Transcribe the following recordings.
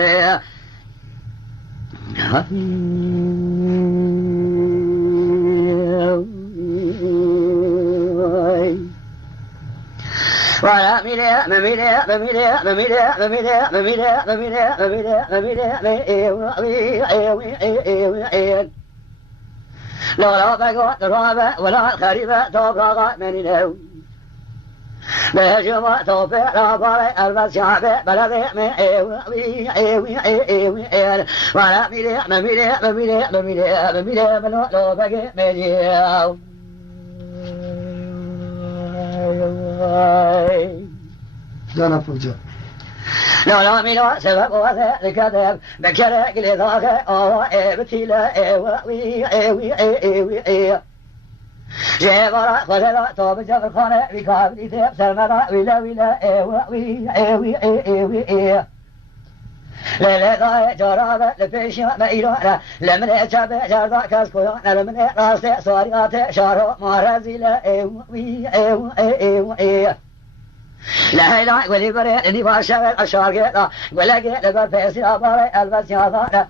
لي ولا ميلي مميلي مميلي مميلي مميلي مميلي مميلي مميلي لا بقى رابع ولا خريبة توبرا من نو بهجمة توبة لا باري البشعب بلدي من ولا ميلي مميلي مميلي مميلي مميلي من لا بقى من جانا فوجا لا ميلو سبب وذلك كذب بكرك لذاك أو بتيلا جبرا خذلا توب جبر خانة بكابلي تب سلمنا ولا لا لا جرابة لفيشة ما إيرانا لمن أجاب جردا كاسكونا لمن راس صاريات شارو مارزيلا لا لا ولي بري اني باشر اشار كذا ولا كذا بفيسي اباري البس يا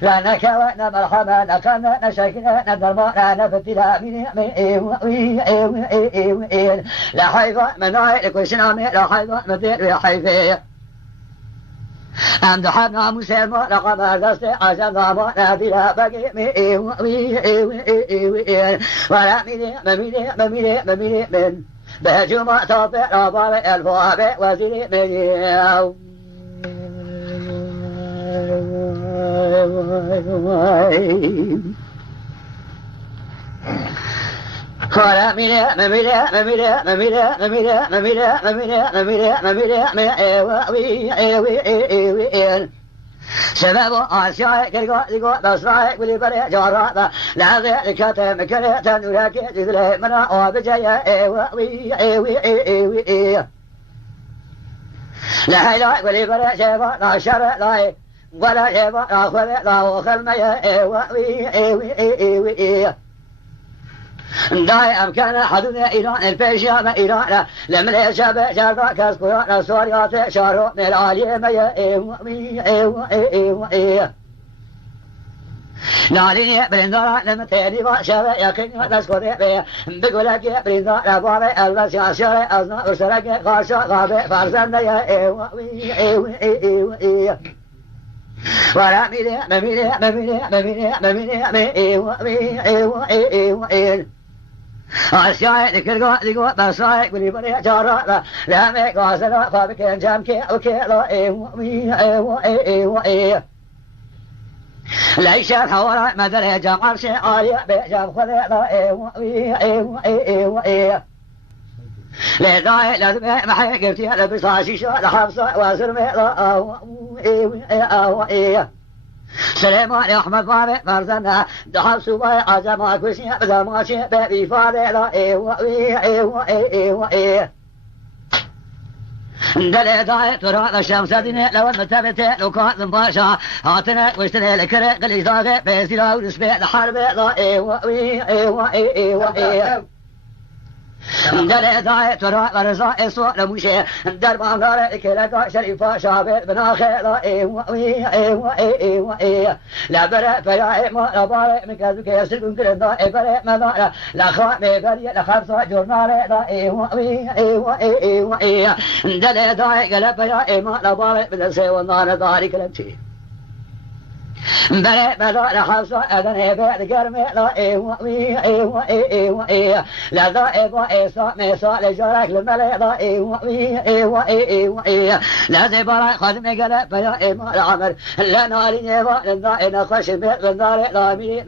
لا نكوى مرحبا نكنا نشكنا ندرما نفتلا من لا حيفا مناي لكل شنامي لا حيفا مثير حيفي أم دحبنا مسلم لقمر دستي عشان ضابا نادلا بقي ولا مميلي من بهجوم توفي رابع الفواب وزيري مياو ولا مميلي سبب عشاء كرقا بصراء ولي بري جارا لا غير كتم كريتا نراكي جذله منا وبجايا لا هيلا ولي بري شبا لا شرع لا ولا شبا لا خذ لا وخل ميا داي أمكان حدودنا إيران الفيشة ما إيران لمن شاب شرقا كاسكويا سوريات شارو من العالية ميا ناليني برندارا لما تيري شاب يكين تسكوتي بيا بقولك برندارا بابي البس ياشري أزنا أرسلك غاشا غابي فرزن يا ولا ميلي عشاء ذكر بصايق ولي بري جارا لا ميك واسلا فابكين جامكي اوكي لا ليش الحوار مدري جمع شيء عالية بجام خذ لا لازم ما حيقفتي هذا بصاشي شو لحفصة واسرمي سليمان أحمد بابي فرزنا دحب سوبي عزم أكوشي بزماشي بابي فادي لا دلي داي ترى الشمس ديني لو المتبتة لو كانت مباشا هاتنا واشتري لكرة قليش داغي بيسي لا ونسبي لحربي لا دلي داي ترى ورزا اسوء لموشي دربان داري كلا شريفة شابر بناخي لا لا برا فيا ما لباري من كذو كيسرقون كل داي برا ما دارا لا خامي بري لا خبصة جورنالي لا دلي داي قلب فيا ما لباري بدسي والنار داري كلمتي بلي بلا لحظة أذن هبه قرمي لا ذا إبا إيسا ميسا لجارك لملي لا ذي برا خدمي قلب فيا إما العمر لا ناري نيبا لنذا إنا خشمي لنذاري لا مي